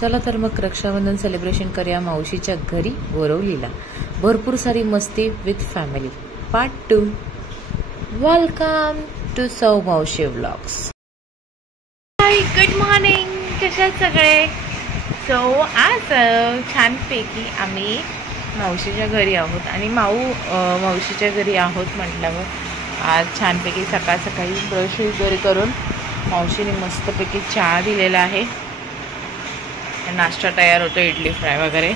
चला तर मग रक्षाबंधन सेलिब्रेशन करूया मावशीच्या घरी बोरवलीला. भरपूर सारी मस्ती with family. Part 2. Welcome to Sau Mavshi vlogs. High, good morning. कशा सगळे? सो आज छानपैकी आम्ही मावशीच्या घरी आहोत आणि मावशीच्या घरी आहोत म्हटल्यावर आज छानपैकी सकाळ सकाळी ब्रश वगैरे करून मावशीने मस्तपैकी चहा दिलेला आहे. नाश्ता तयार होतो, इडली फ्राय वगैरे.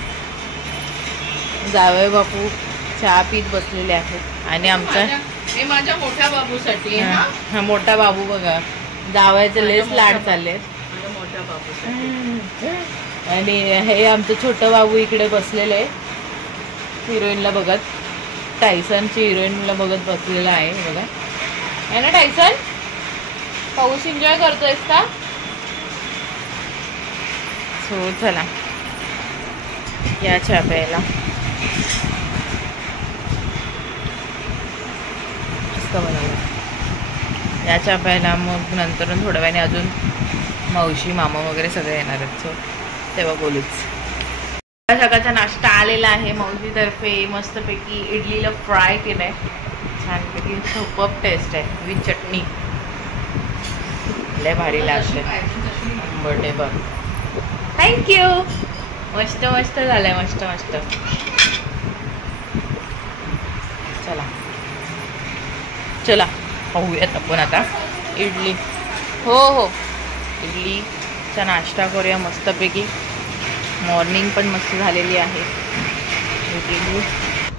जावई बापू चहा पीत बसलेले आहेत आणि आमचा हे माझ्या मोठ्या बाबूसाठी. हा मोठा बाबू बघा, जावयाचे लेस लाड चालले मोठ्या बाबूसाठी. आणि हे आमचं छोटं बाबू इकडे बसलेलं आहे हिरोईनला बघत. टायसनची हिरोईनला बघत बसलेला आहे बघा. आहे ना टायसन? पाऊस एन्जॉय करतोयस का? सो चला या चहा प्यायला. मस्त बनवलं या चहा प्यायला. मग नंतर थोड्या वेळाने अजून मावशी मामा वगैरे सगळे येणार आहेत. सो तेव्हा बोलूच. सकाळचा नाश्ता आलेला आहे मावशीतर्फे. मस्तपैकी इडलीला फ्राय केलं आहे छानपैकी. सुपर्ब टेस्ट आहे विथ चटणी. लय भारी लागते. बर्थडे बघ. थँक्यू. मस्त मस्त झालंय. मस्त मस्त. चला चला पाहूयात आपण आता इडली. हो हो, इडलीचा नाश्ता करूया मस्तपैकी. मॉर्निंग पण मस्त झालेली आहे इडली.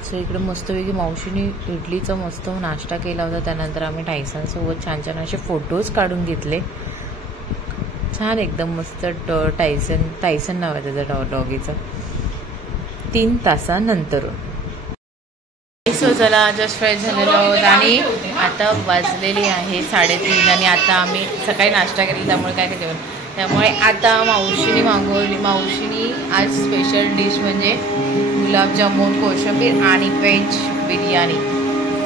सो इकडे मस्तपैकी मावशीने इडलीचा मस्त नाश्ता केला होता. त्यानंतर आम्ही टायसनसोबत छान छान असे फोटोज काढून घेतले. छान एकदम मस्त. टायसन नाव आहे त्याचं डॉगीचं. 3 तासानंतर. सो चला जस्ट फ्रेश झालेलो आहोत आणि आता वाजलेली आहे 3:30. आणि आता आम्ही सकाळी नाश्ता केला त्यामुळे काय जेवण. त्यामुळे आता मावशीने मावशीने आज स्पेशल डिश म्हणजे गुलाबजामुन, कोशिंबीर आणि व्हेज बिर्याणी.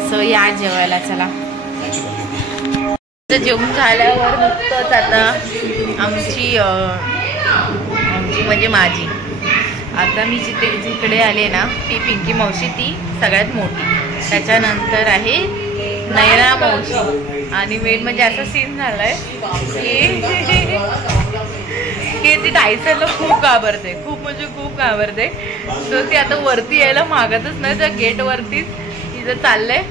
सो या जेवायला चला. जेवण झाल्यावर नुकतंच आता आमची म्हणजे माझी आता मी जिकडे आले ना ती पिंकी मावशी, ती सगळ्यात मोठी. त्याच्यानंतर आहे नयना मावशी. आणि मेन म्हणजे असा सीन झालाय की ती टायसनला खूप घाबरते. खूप म्हणजे खूप घाबरते. सो ती आता वरती यायला मागतच नाही. त्या गेटवरतीच तिचं चाललंय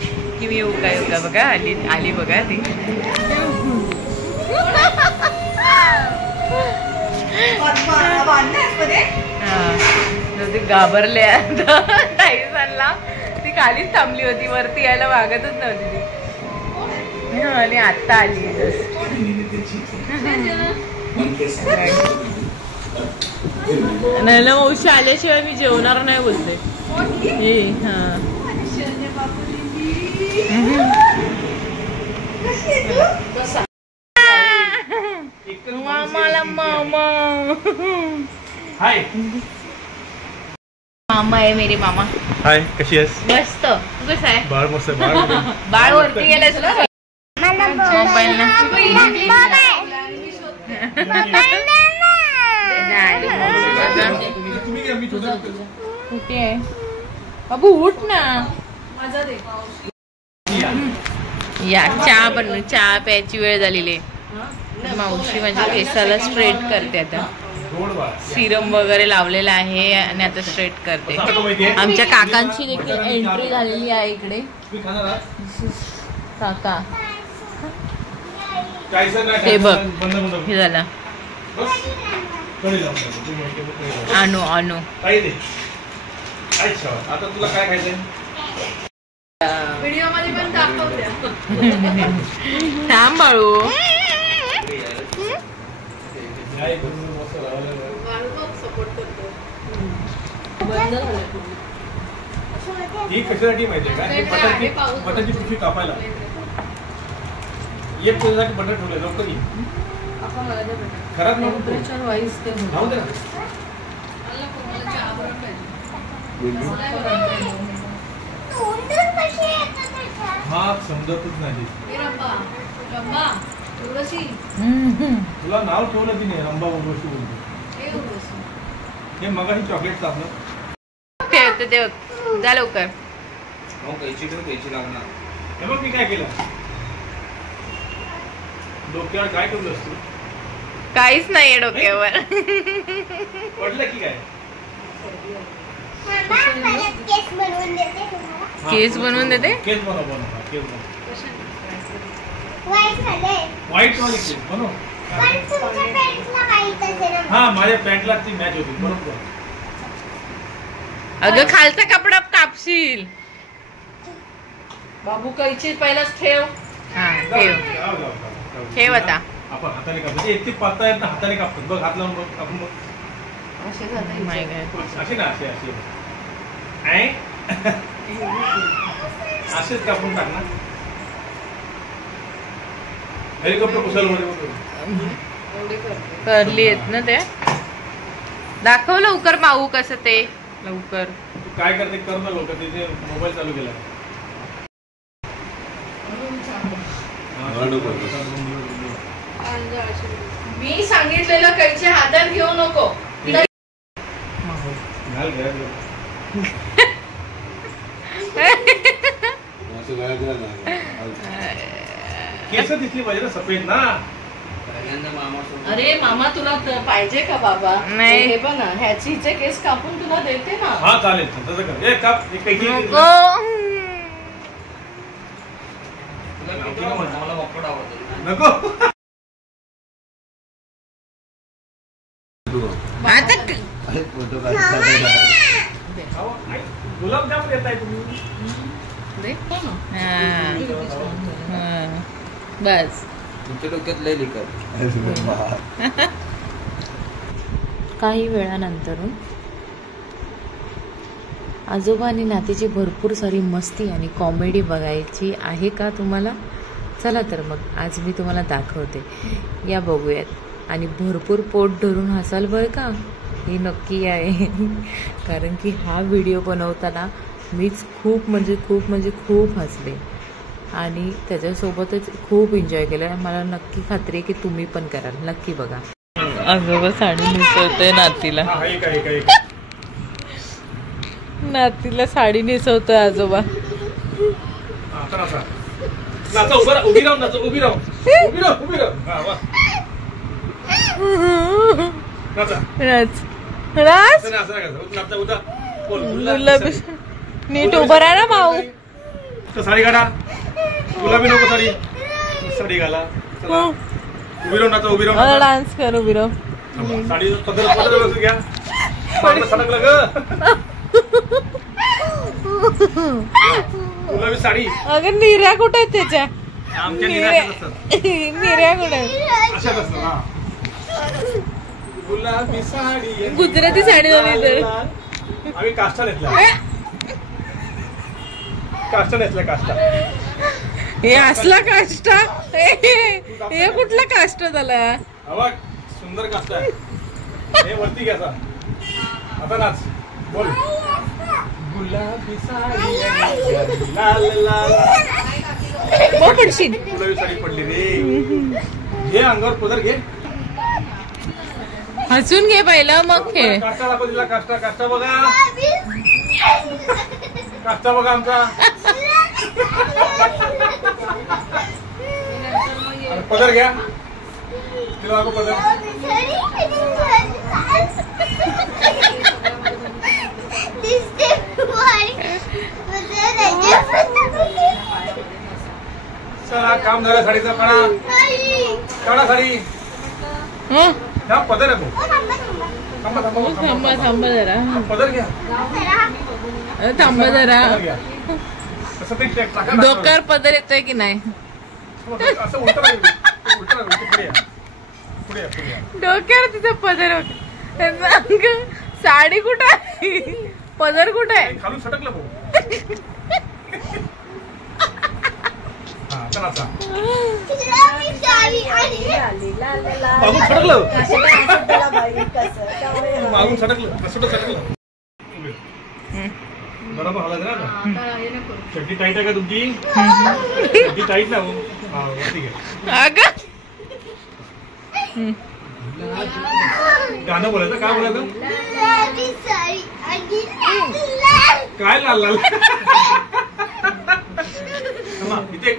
की मी येऊ का बघा. आली बघा ती. ती घाबरले आता टायसनला. ती खालीच थांबली होती, वरती यायला मागतच नव्हती ती. आणि आत्ता आली. नाही मावशी आल्याशिवाय मी जेवणार नाही बोलते. मामाला मामा. हाय मामा आहे मेरे मामा. हाय, कशी आहेस? मस्त. तू कसं आहे? बाळ मस्त आहे. बाळ वरती गेलायस ना मोबाईल ना. कुठे आहे बाबू? उठ ना. या चहा प्यायची वेळ झालेली आहे. मावशी माझ्या केसाला स्ट्रेट करते आता. सिरम वगैरे लावलेला आहे आणि आता स्ट्रेट करते. आमच्या काकांची देखील एंट्री झालेली आहे इकडे. काका ते बघ हे झालं. आणू आता तुला काय खायचंय? व्हिडिओ मध्ये पण दाखवते. थांब बाळू. ही कशासाठी माहितीये का? बटाची पिशवी कापायला. एक तुझ्यासाठी बटाट ठेवलं लवकर ये. खराब नको. हा समजतच नाही. तुला नाव ठेवलं तिने रंबा उर्वशी बोलतो. हे मगाशी चॉकलेट आपलं ठेवते ते जा लवकर. कैची ठेव, कैची लागणार. हे बघ मी काय केलं, डोक्यावर काय ठेवलं असतो, काहीच नाहीये डोक्यावर. पडलं की काय? केस बनवून देते. केस बनव, केस बनव. व्हाईट वाली केस बनव. हा माझ्या पॅन्टला ती मॅच होती बरोबर. अगं खालचा कपडा कापशील. बाबू कैची पहिलाच ठेव. हा ठेव ठेव आता. आपण हाताने कापतो, इतकी पातळ आहेत ना, हाताने कापतो बघ, हात लावून बघ आपण बघ. असे झाले. माय गॉड. असे ना, असे असे असेच कापून टाक ना. हेलिकॉप्टर कुशल मध्ये एवढे करते. करली आहेत ना ते. दाखव लवकर माऊ कसं ते लवकर. तू काय करते कर ना, लोक तिथे मोबाईल चालू केला. मी सांगितलेलं कैची हातात घेऊ नको. घाल घ्या केस दिसली पाहिजे ना, सफेद ना. अरे मामा तुला पाहिजे का बाबा? नाही. हे बघ ना, ह्याची हिचे केस कापून तुला देते ना. हा चालेल, तसं कर. ए काप, एक कैची नको. मला मॉकड आवडतो. नको. आता गुलाबजाम देताय तुम्ही. बस. तुमच्या डोक्यात लय लिकर. काही वेळानंतरून आजोबा आणि नातीची भरपूर सारी मस्ती आणि कॉमेडी बघायची आहे का तुम्हाला? चला तर मग आज मी तुम्हाला दाखवते, या बघूयात. आणि भरपूर पोट धरून हसाल बरं का, हे नक्की आहे. कारण की हा व्हिडिओ बनवताना मीच खूप हसले आणि त्याच्यासोबतच खूप एन्जॉय केलं. मला नक्की खात्री आहे की तुम्ही पण कराल. नक्की बघा. आजोबा साडी नेसवतोय नातीला. नातीला साडी नेसवतोय आजोबा. उभी राहून नाच, उभी राहून. नीट उभं राहा ना भाऊ. साडी काढा, गुलाबी नको साडी, साडी घाला. उभी राहून नाचा, उभी राहून डान्स कर. उभी राहू. साडी पदर व्यवस्थित घ्या. सडकलं ग गुलाबी साडी. अगं निर्या कुठे आहेत त्याच्या? आमच्या निर्या कुठे आहेत? अशाच असतं. हा गुलाबी साडी, गुजराती साडी झाली तर आम्ही काष्टा नेसला. काष्टा हे असला काष्टा. हे कुठला काष्टा झाला? हवा सुंदर काष्टा आहे. हे वरती घ्यायचा. आता नाच, बोल. गुलाबी साडी लाल लाल. पडशील. गुलाबी साडी पडली रे. घे अंगावर पदर घे. हसून घे पहिलं मग खेळ. काष्टा दाखव तिला. काष्टा बघा. काष्टा बघा आमचा. पदर घ्या. तिला दाखव पदर. चला काम झालं. साडीचा काढा साडी. हा पदर आहे तो. थांबा जरा. पदर घ्या. थांबा जरा. तसं ते टाका. डोक्यावर पदर येतोय की नाही? असं उलट पुढे या. डोक्यावर तिचं पदर होत. साडी कुठं आहे? पदर कुठं आहे? खालून सटकलं भाऊ. मागून सटकलं. बरोबर हलायचं ना. चड्डी टाईट आहे का तुमची? चड्डी टाईट ना. ठीक आहे. गाणं बोलायचं काय बोलायचं काय लाल लाल इथे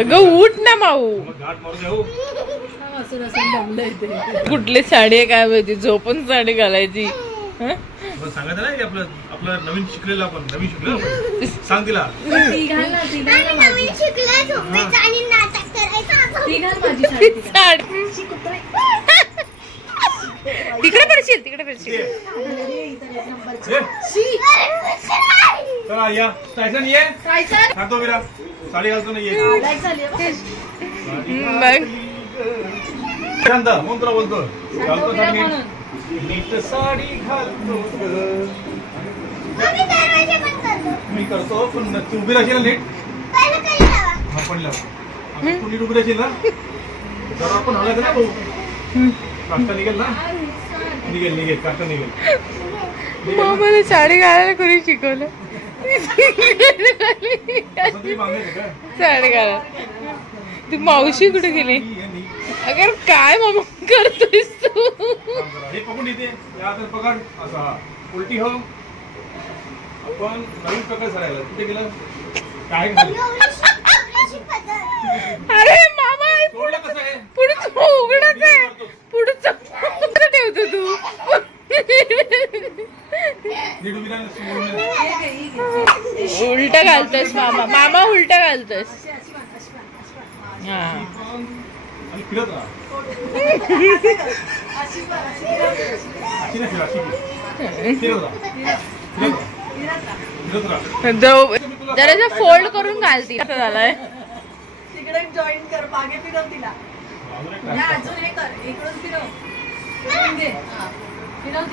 अगं उठ ना माऊ. घाट मारू जाऊ. कुठली साडी आहे काय माहिती, झोपून साडी घालायची. सांगायचं नाही आपलं आपलं नवीन शिकलेलं आपण नवीन शिकलो सांग तिला. तिकडे पडशील तिकडे पडशील. चला या स्टायसन ये खातो विरा साडी घालतो ना ये. शांत म्हणून तुला बोलतो घालतो साडी नीट साडी घालतो मी करतो पण तू उभी राहशील नीट. हा पडला तू नीट उभी राहशील ना जरा आपण हलायचं ना भाऊ. काष्टा निघेल ना निघेल निघेल काष्टा निघेल. मला साडी घालायला कोणी शिकवलं. साडी घाला. ती मावशी कुठे गेली. अगर काय मामा करतोयस तू. हे पकडून येते पकड असा उलटी हो. आपण नवीन प्रकार सरायला कुठे गेलं काय अरे मामा सोडलं कसं आहे पुढचं उघडच आहे. पुढचं ठेवतो तू. उलट घालतोस मामा. मामा उलट घालतोस. हा फिरत राहा जरा फोल्ड करून घालती. असं झालंय. तिकडे जॉईन कर मागे फिरव तिला. अजून हे कर इकडून फिरव.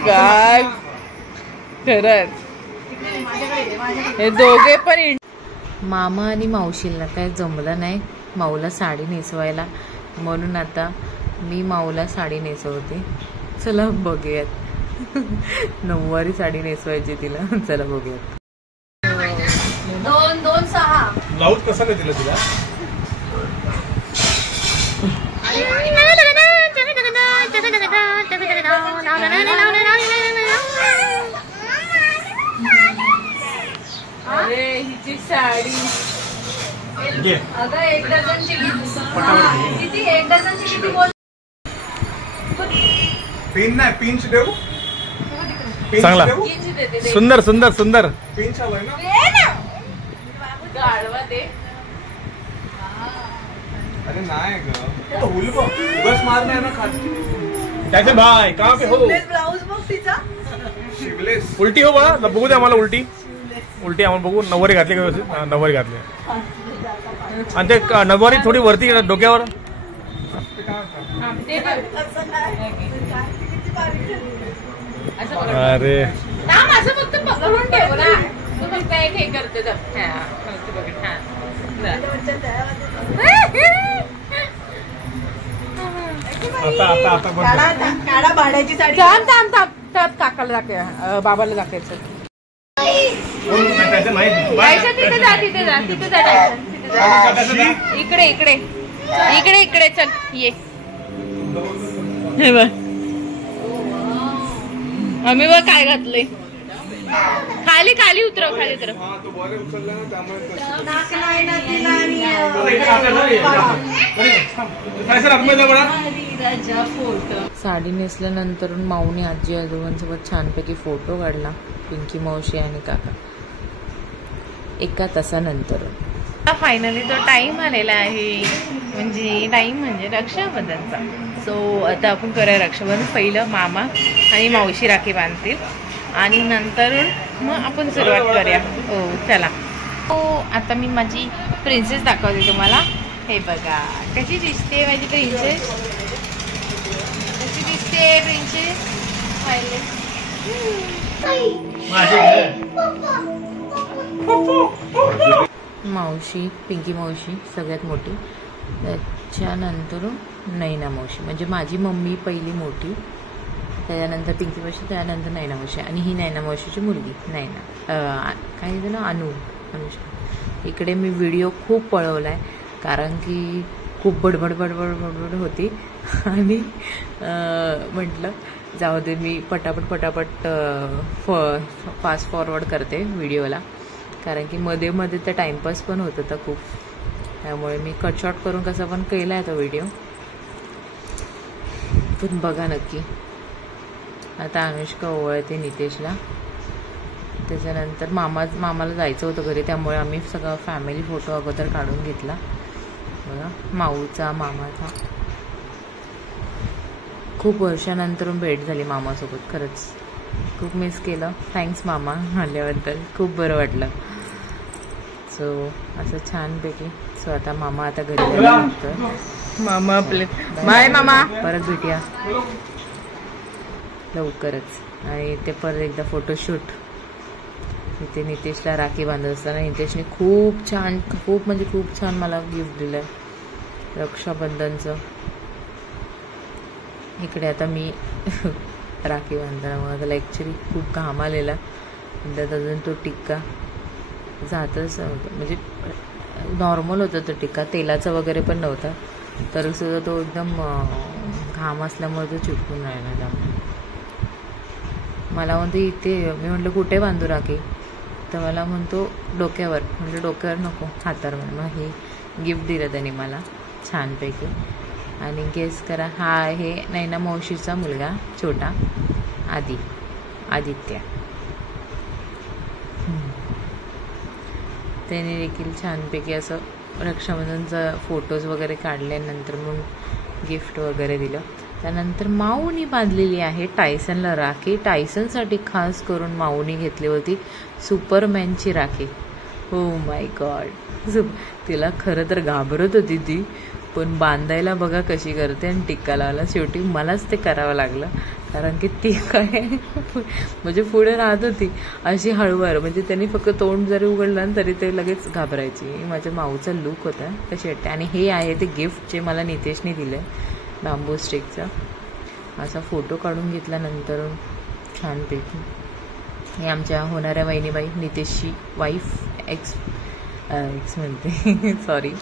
काय खरंच हे दोघे पण. मामा आणि मावशीला काय जमलं नाही माऊला साडी नेसवायला, म्हणून आता मी माऊला साडी नेसवते. चला बघूयात. नऊवारी साडी नेसवायची तिला. चला बघूयात. 2-2-6 ब्लाऊज कसा काय दिला तिला. अरे हिची साडी अगं 1 डझनची किती 1 डझनची किती बोल. पिन नाही पिंच देऊ. चांगला सुंदर सुंदर सुंदर पिंच हवंय ना. गाढवा दे. अरे नाही ग बस मार नाही ना खात. त्याचे भाई कहाँ पे हो. ब्लाऊज बघ तिचा. शिवलेस उलटी हो बा बघू दे आम्हाला. उलटी उलटी आम्हाला बघू. नऊवारी घातली का व्यवस्थित. नऊवारी घातली आणि ते नऊवारी थोडी वरती डोक्यावर. अरे असं फक्त पकडून ठेव ना. तू फक्त एक हे करते. आता आता आता काढा भाड्याची साडी. थांब थांब थांब थांब. काकाला दाखव. बाबाला दाखवायचं. तिथे जा तिथे जा तिथे जा. इकडे इकडे इकडे इकडे चल ये. हे बघ आम्ही बघ काय घातलंय. खाली खाली उतरव खाली उतरव. साडी नेसल्यानंतर माऊने आजी आजोबांसोबत छानपैकी फोटो काढला. पिंकी मावशी आणि काका. 1 तासानंतर फायनली तो टाइम आलेला आहे. म्हणजे टाइम म्हणजे रक्षाबंधनचा. सो आता आपण करूया रक्षाबंधन. पहिलं मामा आणि मावशी राखी बांधतील आणि नंतर मग आपण सुरुवात करूया. हो चला. हो आता मी माझी प्रिन्सेस दाखवते तुम्हाला. हे बघा कशी दिसते माझी प्रिन्सेस. कशी दिसते प्रिन्सेस. मावशी पिंकी मावशी सगळ्यात मोठी. त्याच्यानंतर नैना मावशी म्हणजे माझी मम्मी पहिली मोठी. त्याच्यानंतर पिंकी मावशी. त्यानंतर नैना मावशी. आणि ही नैना मावशीची मुलगी नैना काय ना अनुष्का. इकडे मी व्हिडिओ खूप पळवला आहे कारण की खूप बडबड बडबड बडबड होती आणि म्हटलं जाऊ दे, मी पटापट फास्ट फॉरवर्ड करते व्हिडिओला, कारण की मध्ये मध्ये तर टाईमपास पण होत होता खूप, त्यामुळे मी कट शॉर्ट करून कसा पण केला आहे तो व्हिडिओ, पण बघा नक्की. आता अनुष्का ओवाळते नितेशला. त्याच्यानंतर मामाला जायचं होतं घरी, त्यामुळे आम्ही सगळं फॅमिली फोटो अगोदर काढून घेतला. बघा माऊचा, मामाचा. खूप वर्षानंतरून भेट झाली मामासोबत, खरंच खूप मिस केलं. थँक्स मामा आल्याबद्दल, खूप बरं वाटलं. सो असं छानपैकी. सो आता मामा आता घरी गेल्यानंतर मामा आपले बाय मामा, परत भेटूया लवकरच. आणि ते परत एकदा फोटोशूट. इथे नितेशला राखी बांधत असताना नितेशने खूप छान मला गिफ्ट दिलं आहे रक्षाबंधनचं. इकडे आता मी राखी बांधताना मग त्याला ॲक्च्युली खूप घाम आलेला, त्यात अजून तो टिक्का जातच नव्हता, म्हणजे नॉर्मल होता तो टिक्का, तेलाचा वगैरे पण नव्हता, तर सुद्धा तो एकदम घाम असल्यामुळे तो चिटकून राहिला. त्यामुळे मला म्हणतो इथे, मी म्हटलं कुठे बांधू राखी, तर मला म्हणतो डोक्यावर. म्हटलं डोक्यावर नको, हातावर. मग हे गिफ्ट दिलं त्याने मला छानपैकी. आणि गेस करा, हा आहे नैना मावशीचा मुलगा छोटा आदित्य. त्याने देखील छानपैकी असं रक्षाबंधनचा फोटोज वगैरे काढल्यानंतर मग गिफ्ट वगैरे दिलं. त्यानंतर माऊनी बांधलेली आहे टायसनला राखी. टायसनसाठी खास करून माऊनी घेतली होती सुपरमॅनची राखी. हो माय गॉड, तिला खरं तर घाबरत होती ती, पण बांधायला बघा कशी करते आणि टिक्का लावायला. शेवटी मलाच ते करावं लागलं, कारण की ती काय म्हणजे पुढे राहत होती अशी हळूवार, म्हणजे त्यांनी फक्त तोंड जरी उघडलं ना तरी ते लगेच घाबरायची. माझ्या माऊचा लूक होता कशी वाटते. आणि हे आहे ते गिफ्ट जे मला नितेशने दिलं आहे, बांबू स्टिकचा. असा फोटो काढून घेतल्यानंतर छानपैकी. हे आमच्या होणाऱ्या वहिनीबाई, नितेशची वाईफ, एक्स म्हणते सॉरी.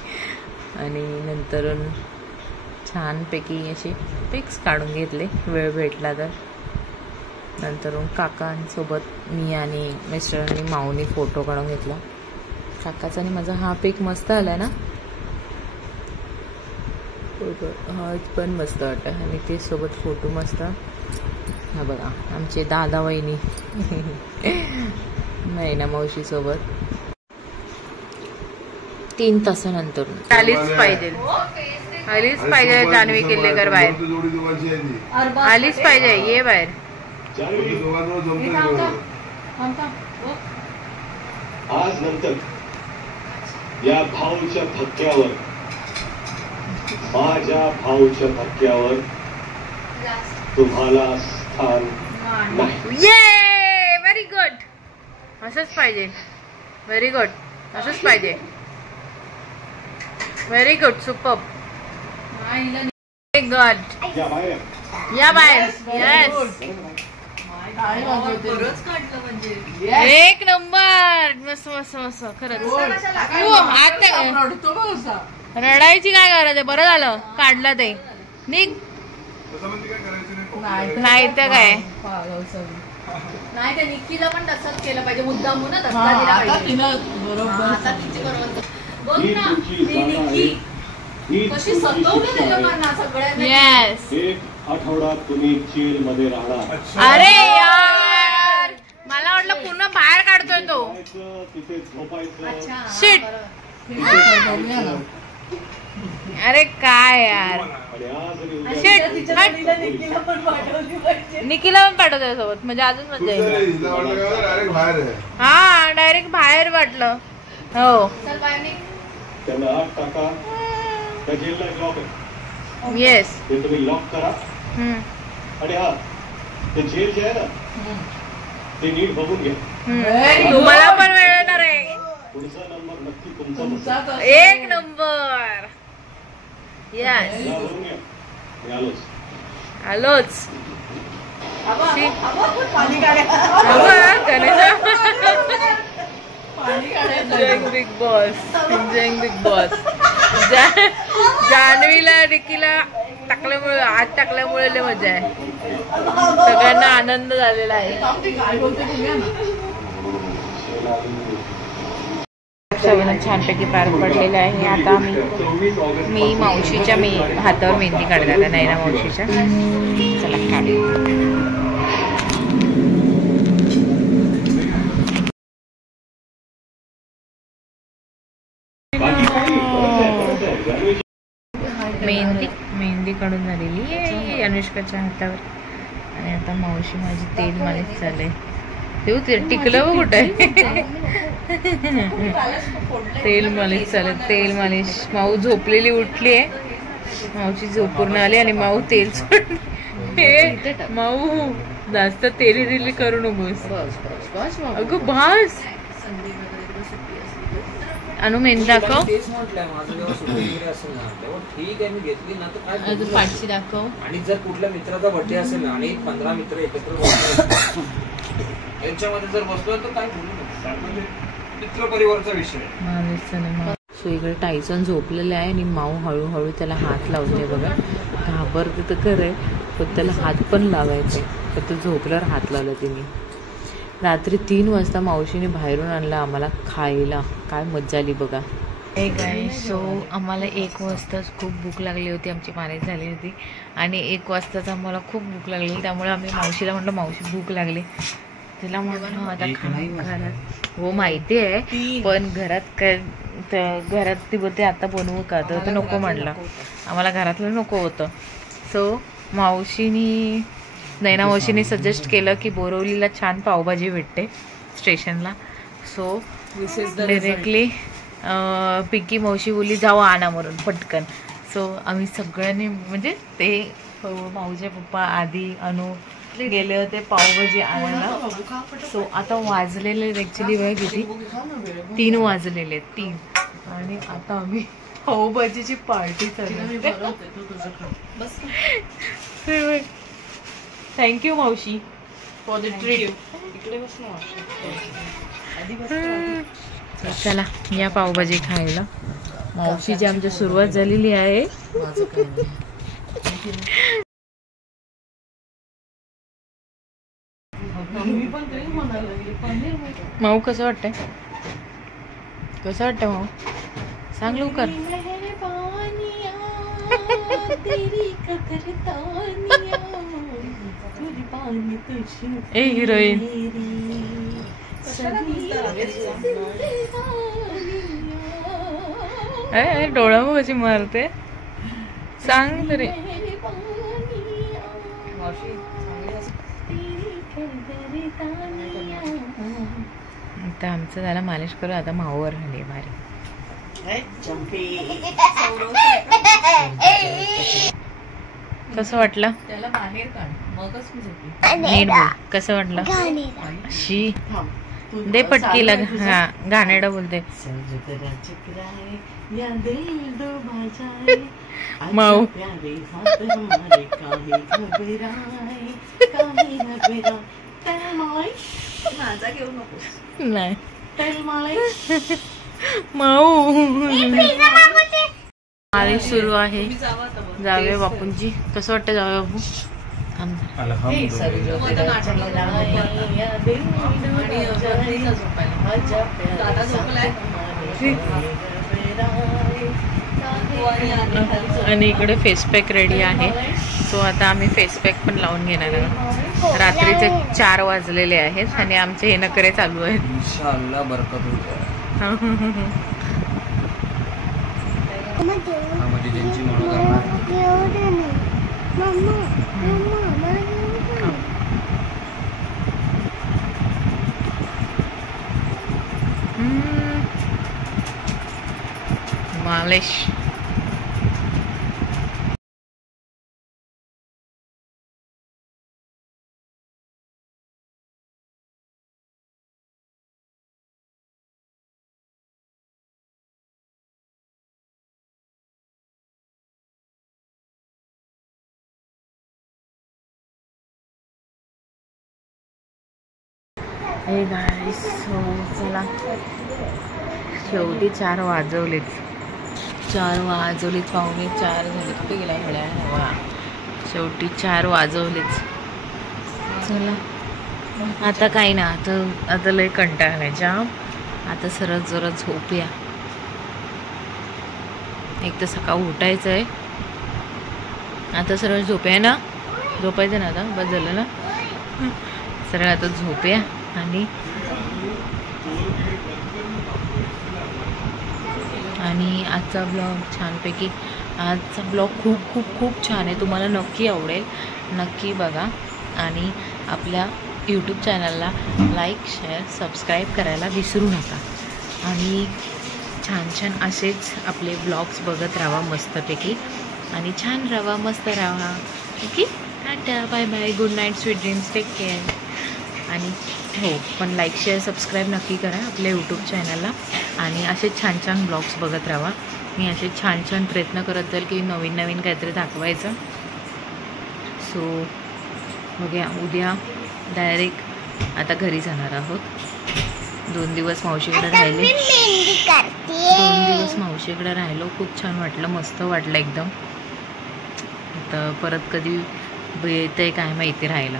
आणि नंतर छानपैकी असे पिक्स काढून घेतले वेळ भेटला तर. नंतर काकांसोबत मी आणि मिस्टरांनी माऊनी फोटो काढून घेतला. काकाचा आणि माझा हा पिक मस्त आला ना, हा पण मस्त वाटतं. आणि ते सोबत फोटो मस्त. हा बघा आमचे दादा वहिनी नैना मावशी सोबत 3 तासानंतर. आलीच पाहिजे जान्हवी किल्लेकर बाहेर, आलीच पाहिजे, ये बाहेर. आज नंतर या भाऊच्या धक्क्यावर, माझ्या भाऊच्या धक्क्यावर तुम्हाला स्थान नाही. ये व्हेरी गुड, असंच पाहिजे. व्हेरी गुड, असंच पाहिजे. Very good, super. Very good. या बाहेर. येस, एक नंबर. मस्त मस्त मस्त खरंच. रडायची काय गरज आहे, बरं झालं काढलं ते. निघ, नाही तर काय. नाही ते निक्कीला पण तसंच केलं पाहिजे, मुद्दामून धक्का दिला पाहिजे. आता तिची बरोबर बघ ना, ती निक्की कशी सतवलं त्या लोकांना सगळ्यांना. येस. एक आठवडा तुम्ही जेल मध्ये राहणार. अरे यार, मला वाटलं पूर्ण बाहेर काढतोय तो. तिथे झोपायचं. शिट. अरे काय यार, निकीला पण पाठवतोय सोबत, म्हणजे अजून मजा येईल. हा डायरेक्ट बाहेर वाटलं. हो त्यांना आत टाका, त्या जेलला लॉक आहे. येस, ते तुम्ही लॉक करा. आणि हा ते जेल जे आहे ना ते नीट बघून घ्या. तुम्हाला पण वेळ येणार आहे. पुढचा नंबर नक्की तुमचा. एक नंबर. येस, आलोच. Big boss, big boss. जान्हवीला डिकीला टाकल्यामुळे आत टाकल्यामुळे लय मजा आहे. सगळ्यांना आनंद झालेला आहे. रक्षाबंधन छानपैकी पार पडलेलं आहे. आता मी मावशीच्या हातावर मेहंदी काढते. नाही ना मावशीच्या. चला काढू. मेहंदी काढून झालेली आहे अनुष्काच्या हातावर. आणि आता मावशी माझी तेल मालिश चालू आहे. ते टिकलं बघ कुठे तेल मालिश चालू. तेल मालिश. माऊ झोपलेली उठली आहे. माऊची झोप पूर्ण आली आणि माऊ तेल सोडली. माऊ जास्त तेली करू नकोस. अगं भास अनु मेहंदी दाखव. तेच म्हटलंय माझं जेव्हा सुट्टी वगैरे असेल ना तेव्हा ठीक आहे मी घेतली ना तर काय पाठची दाखव. आणि जर कुठल्या मित्राचा बर्थडे असेल ना आणि 15 मित्र एकत्र बसले यांच्यामध्ये जर बसलो तर काय बोलू नका. म्हणजे मित्र परिवाराचा विषय. सो इकडे टायसन झोपलेलं आहे आणि माऊ हळूहळू त्याला हात लावते बघा. घाबरते तर खरंय पण त्याला हात पण लावायचे. तर तो झोपल्यावर हात लावला तिने. रात्री 3 वाजता मावशीने बाहेरून आणलं आम्हाला खायला. काय मज्जा आली बघा. हे काय सो आम्हाला 1 वाजताच खूप भूक लागली होती. आमची मालिश झाली होती आणि 1 वाजताच आम्हाला खूप भूक लागली. त्यामुळे आम्ही मावशीला म्हटलं मावशी भूक लागली. तिला म्हटलं आता घरात हो माहिती आहे पण घरात ती बोलते आता बनवू का तर नको म्हटलं. आम्हाला घरातलं नको होतं. सो नैना मावशीने सजेस्ट केलं की बोरवलीला छान पावभाजी भेटते स्टेशनला. सो डायरेक्टली पिंकी मावशी बोलली जाऊ आणा म्हणून पटकन. सो आम्ही सगळ्यांनी म्हणजे ते माऊचे पप्पा आधी अनु गेले होते पावभाजी आणायला. सो आता वाजलेले ॲक्च्युली वेळ किती 3 वाजलेले 3 आणि आता आम्ही पावभाजीची पार्टी चालू. थँक्यू मावशी फॉर द ट्रीट. चला या पावभाजी खायला. मावशीची आमच्या सुरुवात झालेली आहे. माऊ कसं वाटतंय? कसं वाटतं माऊ सांग लवकर. ए हिरोईन डोळा मग कशी मारते सांग तरी. आता आमचं झालं मालिश करू. आता माऊवर राहिली भारी. कसं वाटलं? त्याला बाहेर काढ मगच मी झोपली. नीट बोल. कसं वाटलं? She they पटकीला. हा घाणेरडा बोलते माऊ. माझा घेऊ नकोस. नाही माऊ. मालिश सुरू आहे. जावे बापूंची. कसं वाटतं जावे बापू? आणि इकडे फेस पॅक रेडी आहे. सो आता आम्ही फेस पॅक पण लावून घेणार आहोत. रात्रीचे 4 वाजलेले आहेत आणि आमचे हे नखरे चालू आहेत. इंशाअल्लाह बरकत होईल. म्हणजे ज्यांची मनोकामना मालिश. हे गाईस चला शेवटी 4 वाजवलेत. 4 वाजवलेच, पाहुणे 4 झाले. कुठे गेला घड्याळ? वा, शेवटी 4 वाजवलेच. चला आता काही ना, आता लय कंटाळा आहे जाम. आता सरळ जरा झोपूया. एक तर सकाळ उठायचं आहे. आता सरळ झोपूया ना, झोपायचं ना, आता बस झालं ना. सरळ आता झोपूया. आणि आजचा ब्लॉग छानपैकी, आजचा ब्लॉग खूप खूप खूप छान आहे. तुम्हाला नक्की आवडेल, नक्की बघा. आणि आपल्या यूट्यूब चॅनलला लाईक, शेअर, सबस्क्राईब करायला विसरू नका. आणि छान छान असेच आपले ब्लॉग्स बघत राहा मस्तपैकी. आणि छान राहा, मस्त राहा. Okay, tata, bye bye, good night, sweet dreams, take care. आणि हो, पण लाईक, शेअर, सबस्क्राईब नक्की करा आपल्या यूट्यूब चॅनलला. आणि असे छान छान ब्लॉग्स बघत राहा. मी असे छान छान प्रयत्न करत जाईल की नवीन नवीन काहीतरी दाखवायचं. सो बघूया, उद्या डायरेक्ट आता घरी जाणार आहोत. 2 दिवस मावशीकडे राहिले. 2 दिवस मावशीकडे राहिलो. खूप छान वाटलं, मस्त वाटलं एकदम. आता परत कधी येते काय माहिती राहायला.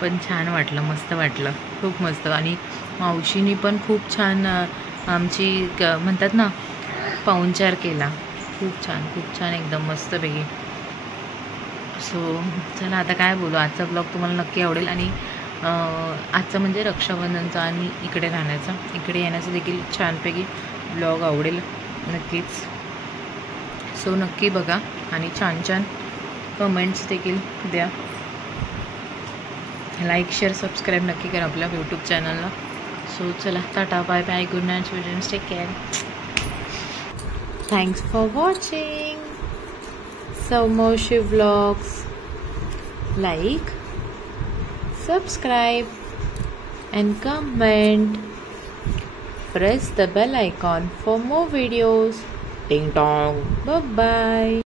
पण छान वाटलं, मस्त वाटलं, खूप मस्त. आणि मावशीनी पण खूप छान आमची म्हणतात ना पाहुणचार केला. खूप छान एकदम मस्तपैकी. सो चला आता काय बोलू, आजचा ब्लॉग तुम्हाला नक्की आवडेल. आणि आजचा म्हणजे रक्षाबंधनचा आणि इकडे राहण्याचा, इकडे येण्याचा देखील छानपैकी ब्लॉग आवडेल नक्कीच. सो नक्की बघा आणि छान छान कमेंट्स देखील द्या. लाईक, शेअर, सबस्क्राईब नक्की करा आपल्या यूट्यूब चॅनलला. सो चला, tata, bye bye, good night, sweet dreams, take care. Thanks for watching Saumoshi Vlogs. Like, subscribe and comment. Press the bell icon for more videos. Ding dong. Bye bye.